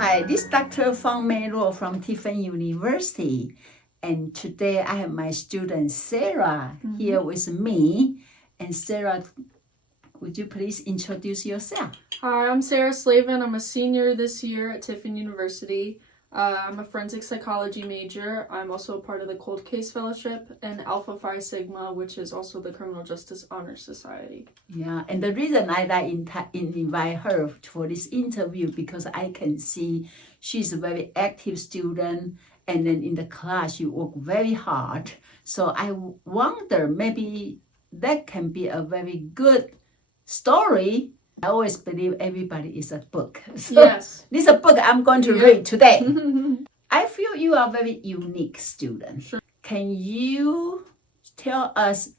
Hi, this is Dr. Fang-Mei Law from Tiffin University. And today I have my student Sarah here with me. And Sarah, would you please introduce yourself? Hi, I'm Sarah Slaven. I'm a senior this year at Tiffin University. I'm a forensic psychology major. I'm also a part of the Cold Case Fellowship and Alpha Phi Sigma, which is also the Criminal Justice Honor Society. Yeah, and the reason I invite her for this interview because I can see she's a very active student, and then in the class you work very hard. So I wonder maybe that can be a very good story. I always believe everybody is a book. So yes. This is a book I'm going to read today. I feel you are a very unique student. Sure. Can you tell us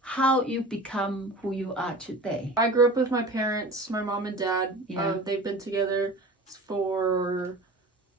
how you become who you are today? I grew up with my parents, my mom and dad. Yeah. They've been together for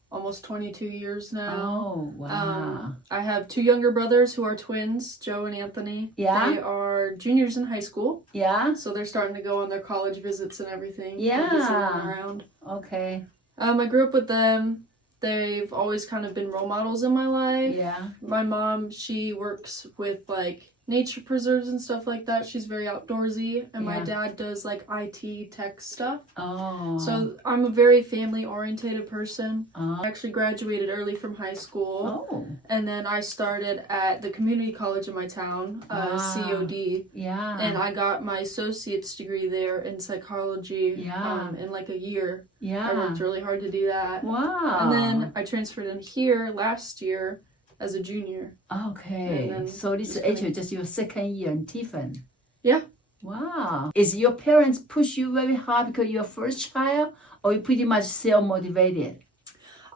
almost 22 years now. Oh, wow. I have two younger brothers who are twins, Joe and Anthony. Yeah. They are juniors in high school. Yeah. So they're starting to go on their college visits and everything. Yeah. Visiting around. Okay. I grew up with them. They've always kind of been role models in my life. Yeah. My mom, she works with like nature preserves and stuff like that. She's very outdoorsy. And my dad does like IT tech stuff. Oh. So I'm a very family oriented person. Oh. I actually graduated early from high school. Oh. And then I started at the community college in my town, COD. Yeah. And I got my associate's degree there in psychology in like a year. Yeah. I worked really hard to do that. Wow. And then I transferred in here last year as a junior. Okay. So this is actually just your second year in Tiffin. Yeah. Wow. Is your parents push you very hard because you're first child, or you pretty much self-motivated?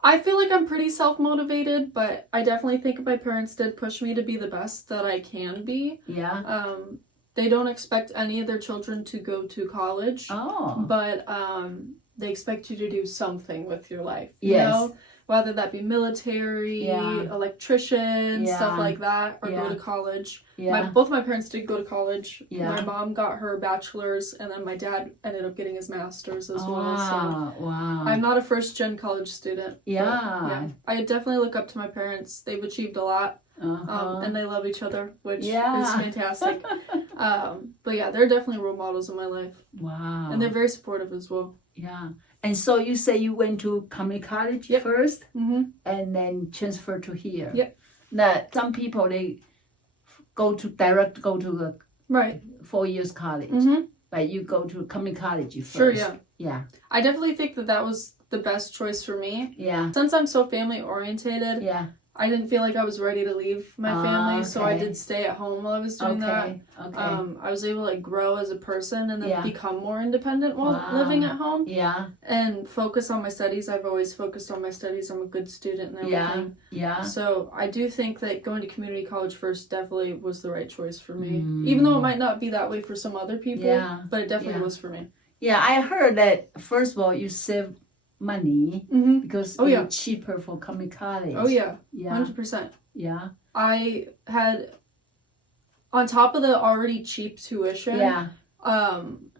I feel like I'm pretty self-motivated, but I definitely think my parents did push me to be the best that I can be. Yeah. They don't expect any of their children to go to college. Oh. But they expect you to do something with your life. Yes. You know? Whether that be military, electrician, stuff like that, or go to college. Yeah. Both my parents did go to college. Yeah. My mom got her bachelor's, and then my dad ended up getting his master's as well. Wow. So Wow. I'm not a first-gen college student. Yeah. I definitely look up to my parents. They've achieved a lot, and they love each other, which is fantastic. But yeah, they're definitely role models in my life. Wow. And they're very supportive as well. Yeah. And so you say you went to community college first, and then transfer to here. Yep. Now, some people, they go to the 4 years college, but you go to community college first. Sure, yeah. Yeah. I definitely think that was the best choice for me. Yeah. Since I'm so family orientated, I didn't feel like I was ready to leave my family, so I did stay at home while I was doing that. Okay. I was able to like grow as a person and then become more independent while living at home. Yeah. And focus on my studies. I've always focused on my studies. I'm a good student and everything. Yeah. So I do think that going to community college first definitely was the right choice for me. Even though it might not be that way for some other people, but it definitely was for me. Yeah, I heard that first of all you save money because it's cheaper for community college. Oh yeah, 100%. Yeah. I had, on top of the already cheap tuition,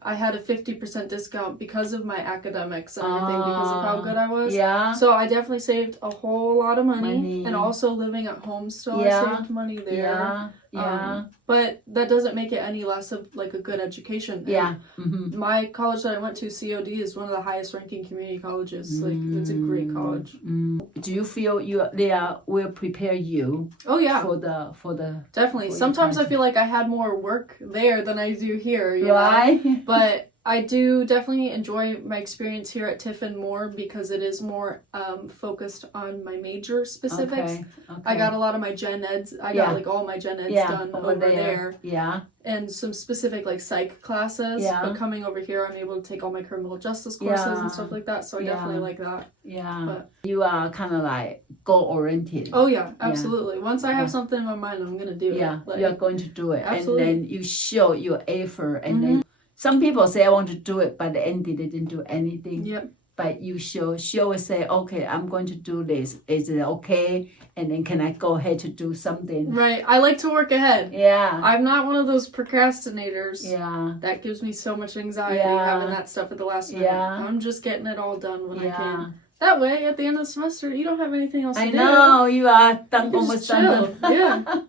I had a 50% discount because of my academics and everything, because of how good I was. Yeah. So I definitely saved a whole lot of money. And also living at home still, I saved money there. Yeah. But that doesn't make it any less of like a good education. Yeah. My college that I went to, COD, is one of the highest ranking community colleges. Like, it's a great college. Do you feel they will prepare you? Oh yeah. For the definitely. Sometimes I feel like I had more work there than I do here. You know? But I do definitely enjoy my experience here at Tiffin more because it is more focused on my major specifics. Okay. I got a lot of my gen eds. I got like all my gen eds done over there. Yeah. And some specific like psych classes. Yeah. But coming over here, I'm able to take all my criminal justice courses and stuff like that. So I definitely like that. Yeah. But you are kind of like goal oriented. Oh yeah, absolutely. Once I have something in my mind, I'm gonna do it. Yeah. Like, you are going to do it. Absolutely. And then you show your effort, and then some people say I want to do it, but at the end they didn't do anything. Yep. But you show say, okay, I'm going to do this. Is it okay? And then can I go ahead to do something? Right. I like to work ahead. Yeah. I'm not one of those procrastinators. Yeah. That gives me so much anxiety having that stuff at the last minute. Yeah. I'm just getting it all done when I can. That way, at the end of the semester, you don't have anything else to do. I know, you are done, You almost just chill. done. Yeah.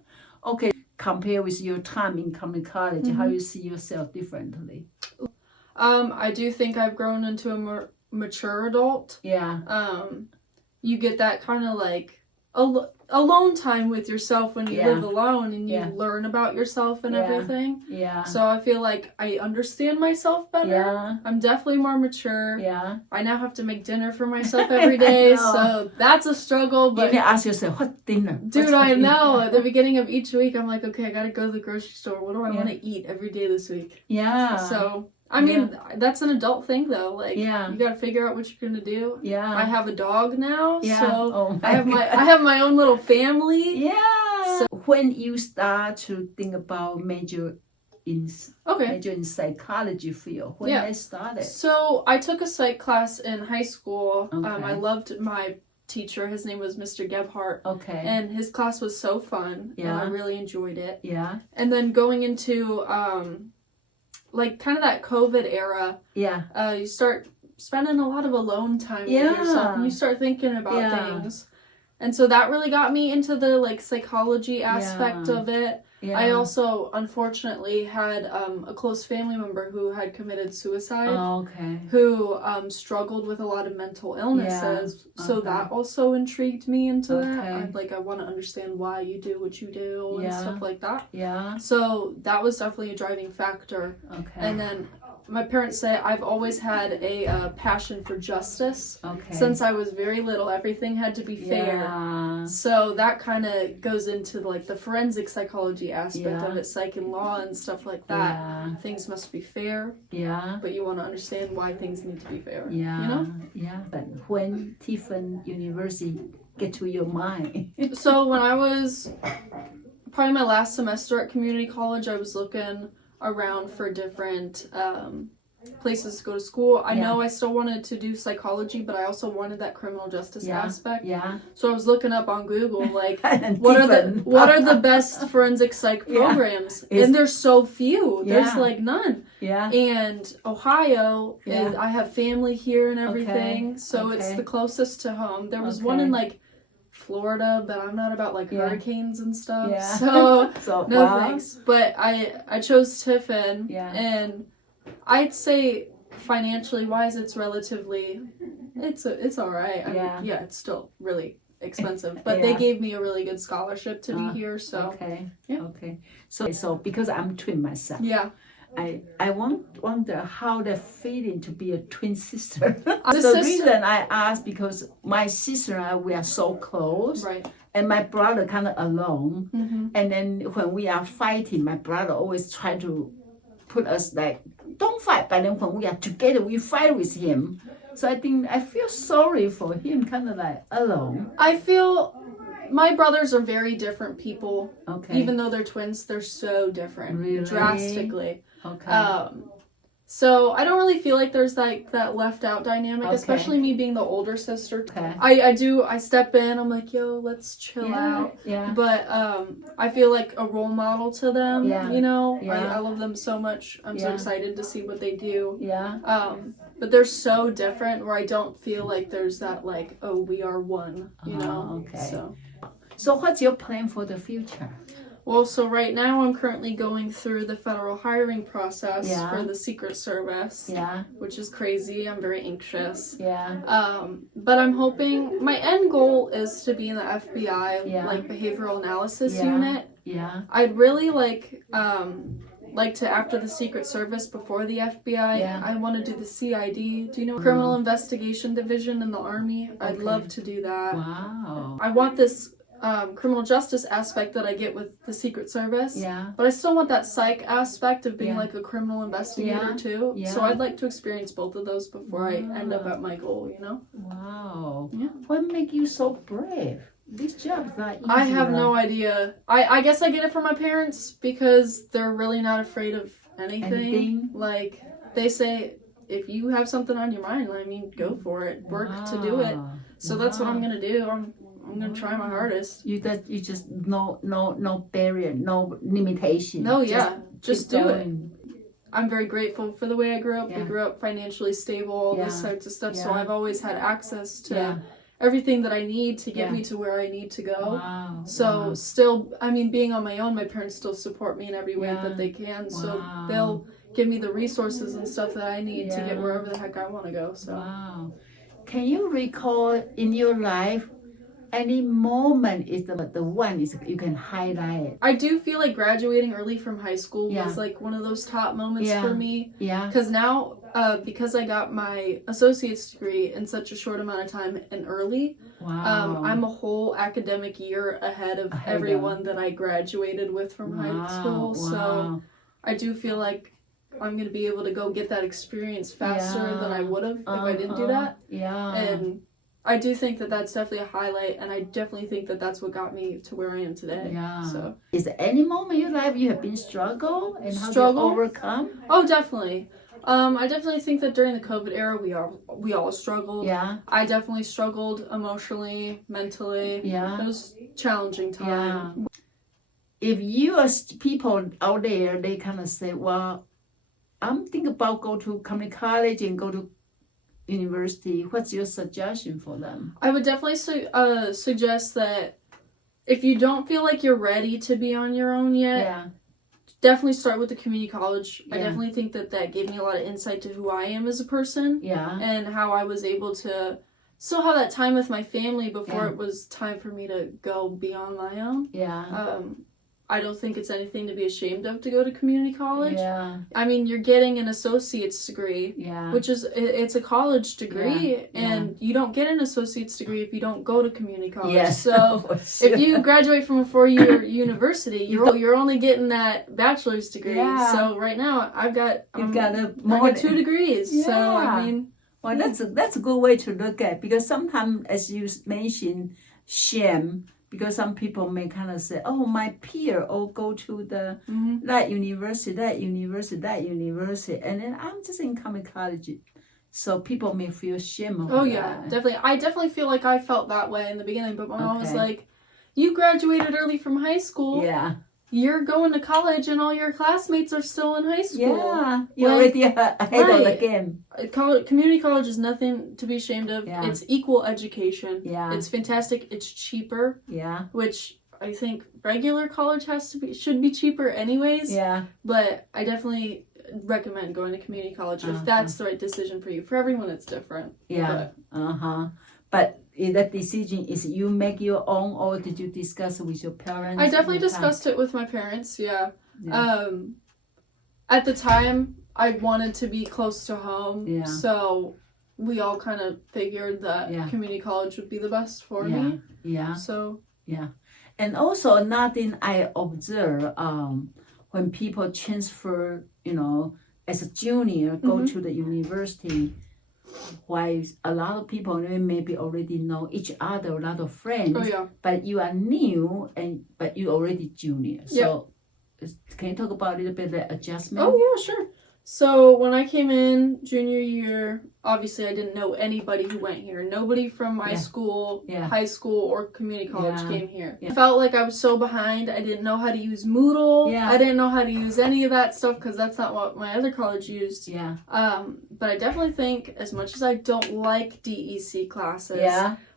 Okay, compare with your time in community college, how you see yourself differently? I do think I've grown into a more mature adult. Yeah. You get that kind of like alone time with yourself when you live alone and you learn about yourself and everything. Yeah. So I feel like I understand myself better. Yeah. I'm definitely more mature. Yeah. I now have to make dinner for myself every day, so that's a struggle. But you can ask yourself, what dinner? Dude, I know. At the beginning of each week, I'm like, okay, I gotta go to the grocery store. What do I want to eat every day this week? Yeah. So, I mean, that's an adult thing, though. Like, you Yeah. gotta figure out what you're gonna do. Yeah. I have a dog now, Yeah. so Oh I have my own little family. Yeah. So when you start to think about major in psychology field, when I started. So I took a psych class in high school. Okay. I loved my teacher. His name was Mr. Gebhardt. Okay. And his class was so fun. Yeah. And I really enjoyed it. Yeah. And then going into like kind of that COVID era, you start spending a lot of alone time with yourself, and you start thinking about things. And so that really got me into the like psychology aspect of it. Yeah. I also unfortunately had a close family member who had committed suicide, who struggled with a lot of mental illnesses. So that also intrigued me into that. I want to understand why you do what you do and stuff like that. Yeah. So that was definitely a driving factor. Okay. And then my parents say I've always had a passion for justice. Okay. Since I was very little, everything had to be fair. So that kind of goes into like the forensic psychology aspect of it, psych and law and stuff like that. Yeah. Things must be fair. Yeah. But you want to understand why things need to be fair. Yeah. You know? Yeah. But when Tiffin University get to your mind? So when I was probably my last semester at community college, I was looking around for different places to go to school. I know I still wanted to do psychology, but I also wanted that criminal justice aspect. Yeah. So I was looking up on Google, like, what are the best forensic psych programs? And there's so few. There's like none. Yeah. And Ohio, I have family here and everything, so it's the closest to home. There was one in like Florida, but I'm not about like hurricanes and stuff. Yeah. So no thanks. But I chose Tiffin, and I'd say financially wise, it's relatively, it's all right. I mean, it's still really expensive, but they gave me a really good scholarship to be here. So okay. So because I'm twin myself. Yeah. I wonder how the feeling to be a twin sister. The reason I asked because my sister and I, we are so close, right? And my brother kind of alone. Mm-hmm. And then when we are fighting, my brother always try to put us like, don't fight. But then when we are together, we fight with him. So I feel sorry for him, kind of like alone. I feel my brothers are very different people. Okay. Even though they're twins, they're so different. Really? Drastically. Okay. So I don't really feel like there's like that left out dynamic, especially me being the older sister. Okay. I step in, I'm like, yo, let's chill out. Yeah. But I feel like a role model to them, you know? I love them so much. I'm so excited to see what they do. Yeah. But they're so different where I don't feel like there's that like, oh, we are one, you know? Okay. So what's your plan for the future? Well, so right now I'm currently going through the federal hiring process for the Secret Service, which is crazy. I'm very anxious. But I'm hoping, my end goal is to be in the FBI, like behavioral analysis unit. I'd really like to, after the Secret Service, before the FBI, I want to do the CID. Do you know Criminal Investigation Division in the Army? I'd love to do that. Wow. I want this criminal justice aspect that I get with the Secret Service. But I still want that psych aspect of being like a criminal investigator too. So I'd like to experience both of those before I end up at my goal, you know? Wow. Yeah. What makes you so brave? This job is not easy. I have no idea. I guess I get it from my parents because they're really not afraid of anything. Like, they say, if you have something on your mind, I mean, go for it. Work to do it. So that's what I'm going to do. I'm gonna try my hardest. You just no barrier, no limitation. No, just do it. I'm very grateful for the way I grew up. We grew up financially stable, all this types of stuff. So I've always had access to everything that I need to get me to where I need to go. So still, I mean, being on my own, my parents still support me in every way that they can. So they'll give me the resources and stuff that I need to get wherever the heck I want to go. So can you recall in your life any moment is the one is you can highlight? I do feel like graduating early from high school was like one of those top moments for me. Because now, because I got my associate's degree in such a short amount of time and early, I'm a whole academic year ahead of everyone that I graduated with from high school. So I do feel like I'm going to be able to go get that experience faster than I would have if I didn't do that. And I do think that that's definitely a highlight, and I definitely think that that's what got me to where I am today. So, is there any moment in your life you have been struggle and how to overcome? Oh, definitely. I definitely think that during the COVID era, we all struggled. I definitely struggled emotionally, mentally. It was a challenging time. If you are people out there, they kind of say, well, I'm thinking about go to community college and go to university. What's your suggestion for them? I would definitely suggest that if you don't feel like you're ready to be on your own yet, definitely start with the community college. I definitely think that gave me a lot of insight to who I am as a person and how I was able to still have that time with my family before it was time for me to go be on my own. I don't think it's anything to be ashamed of to go to community college. I mean, you're getting an associate's degree, which is, it's a college degree, and you don't get an associate's degree if you don't go to community college. So if you graduate from a 4-year university, you're only getting that bachelor's degree. So right now, I've got 2 degrees. So, I mean... Well, that's a good way to look at, because sometimes, as you mentioned, shame, because some people may kind of say, oh, my peer all go to the that university, and then I'm just in community college. So people may feel shame of that. Definitely. I definitely feel like I felt that way in the beginning, but my mom was like, you graduated early from high school. You're going to college and all your classmates are still in high school. You're already ahead of the game. Community college is nothing to be ashamed of. It's equal education. It's fantastic. It's cheaper. Which I think regular college should be cheaper anyways. But I definitely recommend going to community college if that's the right decision for you. For everyone, it's different. But that decision is you make your own, or did you discuss it with your parents? I definitely discussed it with my parents. At the time, I wanted to be close to home, so we all kind of figured that community college would be the best for me. And also another thing I observe when people transfer, as a junior, go to the university. Why a lot of people maybe already know each other, a lot of friends, but you are new but you already junior. So can you talk about a little bit the adjustment? Oh yeah, sure. So when I came in junior year, obviously I didn't know anybody who went here. Nobody from my school, high school, or community college came here. I felt like I was so behind. I didn't know how to use Moodle. I didn't know how to use any of that stuff because that's not what my other college used. But I definitely think, as much as I don't like DEC classes,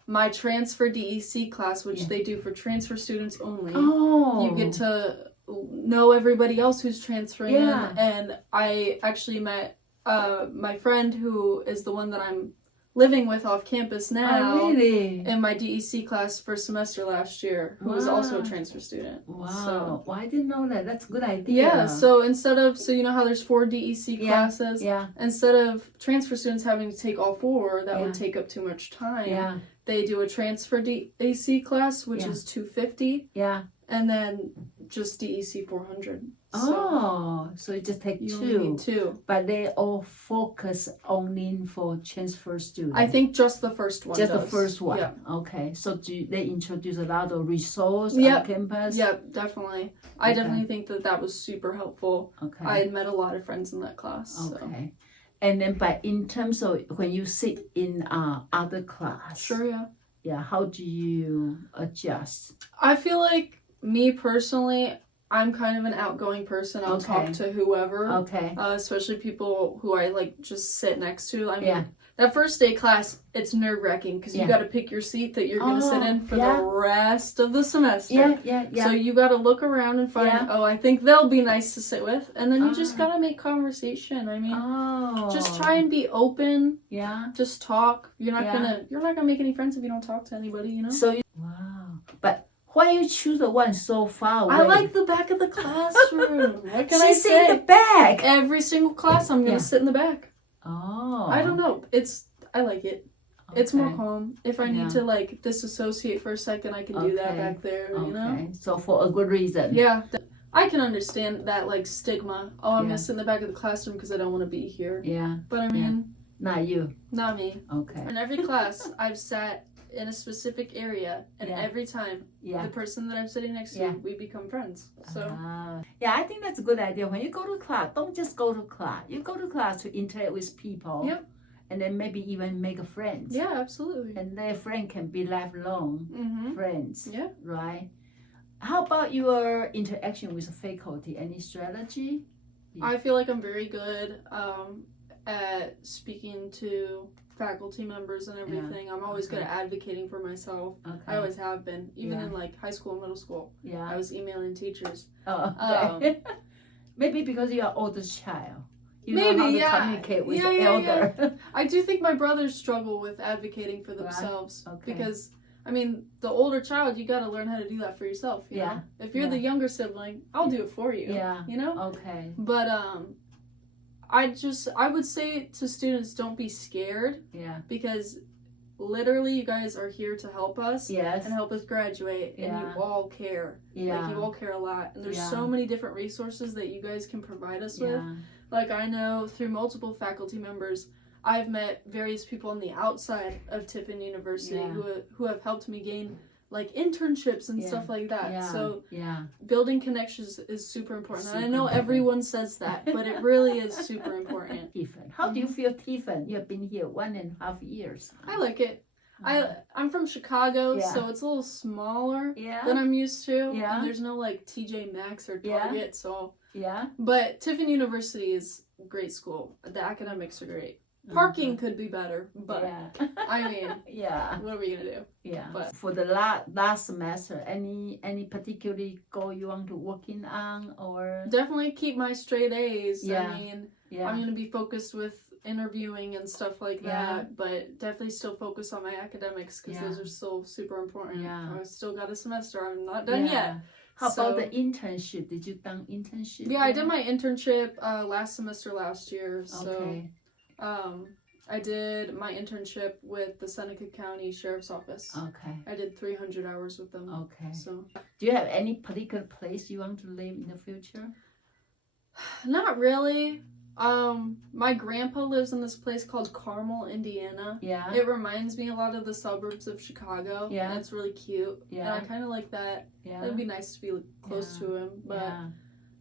my transfer DEC class, which they do for transfer students only, you get to know everybody else who's transferring in, and I actually met my friend who is the one that I'm living with off campus now in my DEC class first semester last year, who was also a transfer student. So, well, I didn't know that. That's a good idea. So instead of, you know how there's 4 DEC classes? Instead of transfer students having to take all 4, that would take up too much time. They do a transfer DEC class, which is $250. And then just DEC 400. So you just take 2. Need 2. But they all focus only for transfer students. I think just the first one. The first one. Okay. So they introduce a lot of resources on campus? Definitely. I definitely think that was super helpful. I had met a lot of friends in that class. Okay. And then, but in terms of when you sit in other class. How do you adjust? I feel like, me personally, I'm kind of an outgoing person. I'll talk to whoever. Okay. Especially people who I like just sit next to. I mean, that first day class, it's nerve-wracking because you got to pick your seat that you're going to sit in for the rest of the semester. So you got to look around and find, I think they'll be nice to sit with. And then you just got to make conversation. I mean, just try and be open. Yeah. Just talk. You're not gonna make any friends if you don't talk to anybody, you know? So, wow. But why you choose the one so far away? I like the back of the classroom. What can I say? Sit in the back. Every single class, I'm going to sit in the back. Oh. I don't know. I like it. Okay. It's more calm. If I need to like disassociate for a second, I can do that back there, you know? So for a good reason. Yeah. I can understand that like stigma. Oh, I'm going to sit in the back of the classroom because I don't want to be here. Yeah. But I mean... Not you. Not me. Okay. In every class, I've sat in a specific area, and every time the person that I'm sitting next to, we become friends. So I think that's a good idea. When you go to class, don't just go to class. You go to class to interact with people. Yep. And then maybe even make a friend. Yeah, absolutely. And their friend can be lifelong friends. Yeah. Right? How about your interaction with the faculty? Any strategy? I feel like I'm very good at speaking to faculty members and everything. I'm always good at advocating for myself. I always have been, even in like high school and middle school. I was emailing teachers. Maybe because you're oldest child. You know how to communicate with the elder. I do think my brothers struggle with advocating for themselves because I mean, the older child, you got to learn how to do that for yourself. You know? If you're the younger sibling, I'll do it for you. Yeah. You know? Okay. But I would say to students, don't be scared. Yeah. Because literally you guys are here to help us. Yes. And help us graduate. And you all care. Yeah. Like you all care a lot. And there's so many different resources that you guys can provide us with. Like I know through multiple faculty members, I've met various people on the outside of Tiffin University who have helped me gain like internships and stuff like that. So building connections is super important. And I know everyone says that, but it really is super important. Tiffin. How do you feel, Tiffin? You have been here 1.5 years. I like it. I'm from Chicago, so it's a little smaller than I'm used to. And there's no like TJ Maxx or Target, so but Tiffin University is a great school. The academics are great. Parking could be better, but I mean, what are we gonna do? Yeah. But for the last semester, any particular goal you want to working on, or definitely keep my straight A's. I mean, I'm gonna be focused with interviewing and stuff like that, but definitely still focus on my academics because those are still super important. I still got a semester. I'm not done yet. How about the internship? Did you done internship? Yeah, I did my internship last semester last year. So I did my internship with the Seneca County Sheriff's Office. Okay. I did 300 hours with them. Okay. So, do you have any particular place you want to live in the future? Not really. My grandpa lives in this place called Carmel, Indiana. Yeah. It reminds me a lot of the suburbs of Chicago. Yeah. And it's really cute. Yeah. And I kind of like that. Yeah. It'd be nice to be close to him. But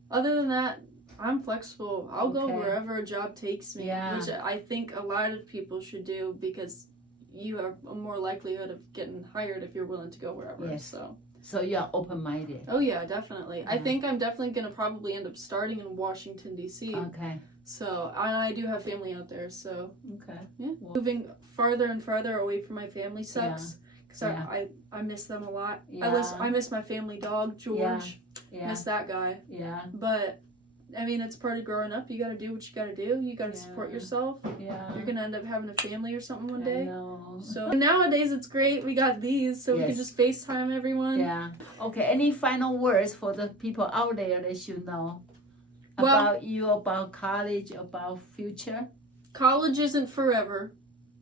other than that, I'm flexible. I'll go wherever a job takes me. Yeah. Which I think a lot of people should do because you have a more likelihood of getting hired if you're willing to go wherever. Yes. So you're open-minded. Oh yeah, definitely. Yeah. I think I'm definitely going to probably end up starting in Washington, D.C. Okay. So, I do have family out there, so. Okay. Yeah. Well, moving farther and farther away from my family sucks. Because I miss them a lot. Yeah. I miss my family dog, George. Yeah. Miss that guy. Yeah. But, I mean, it's part of growing up. You got to do what you got to do. You got to support yourself. Yeah. You're going to end up having a family or something one day. I know. So, nowadays it's great. We got these, so we can just FaceTime everyone. Yeah. Okay, any final words for the people out there that should know? About you, about college, about future? College isn't forever.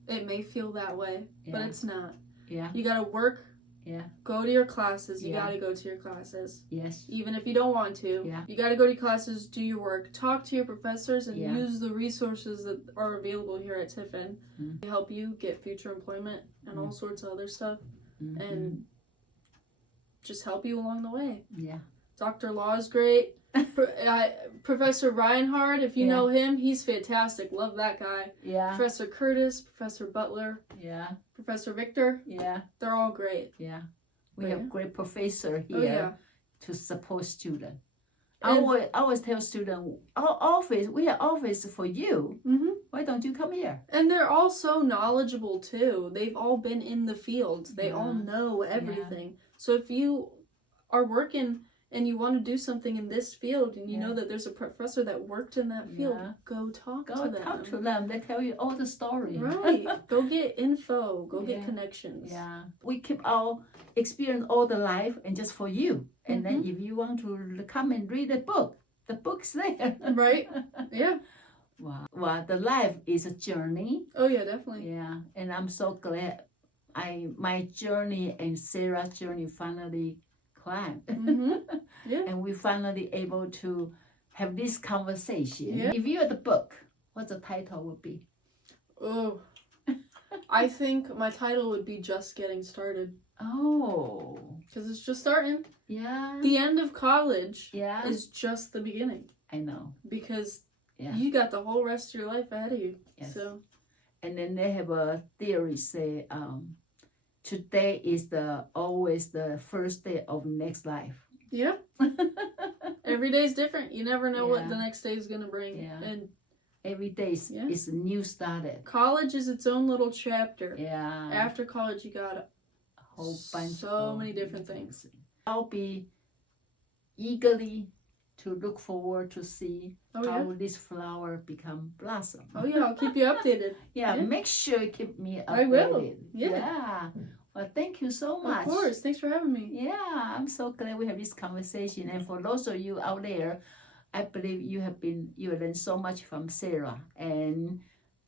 It may feel that way, but it's not. Yeah. You gotta work. Yeah. Go to your classes. You gotta go to your classes. Yes. Even if you don't want to. Yeah. You gotta go to your classes, do your work, talk to your professors, and use the resources that are available here at Tiffin to help you get future employment and all sorts of other stuff. And just help you along the way. Yeah. Dr. Law is great. Professor Reinhardt, if you know him, he's fantastic. Love that guy. Yeah. Professor Curtis, Professor Butler. Yeah. Professor Victor. Yeah. They're all great. Yeah. We have great professor here to support students. I always tell students, we are office for you. Why don't you come here? And they're all so knowledgeable too. They've all been in the field. They all know everything. So if you are working and you want to do something in this field and you know that there's a professor that worked in that field, go talk to them. Go talk to them. They tell you all the story. Right. Go get info. Go get connections. Yeah. We keep our experience all the life and just for you. And then if you want to come and read the book's there. Right. Yeah. Wow. Well, the life is a journey. Oh yeah, definitely. Yeah. And I'm so glad my journey and Sarah's journey finally climbed. Yeah. And we finally able to have this conversation. Yeah. If you had the book, what the title would be? Oh, I think my title would be Just Getting Started. Oh. Because it's just starting. Yeah. The end of college Yeah. is just the beginning. I know. Because Yeah. you got the whole rest of your life ahead of you. Yes. So. And then they have a theory say, today is always the first day of next life. Yeah. Every day is different. You never know what the next day is going to bring. Yeah. And every day is a new started. college is its own little chapter. Yeah. After college, you got a whole bunch so many different things. I'll be eagerly to look forward to see how this flower become blossom. Oh yeah, I'll keep you updated. Yeah, make sure you keep me updated. I will. Yeah. Well, thank you so much. Of course. Thanks for having me. Yeah, I'm so glad we have this conversation. And for those of you out there, I believe you learned so much from Sarah. And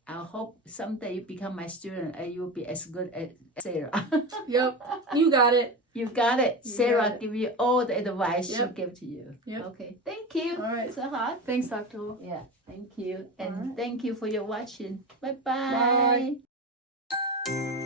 I hope someday you become my student and you'll be as good as Sarah. Yep. You got it. You got it. You Sarah got it. give you all the advice she gave to you. Yep. Okay. Thank you. All right. So hot. Thanks, Dr. Yeah. Thank you. And right. thank you for your watching. Bye-bye. Bye.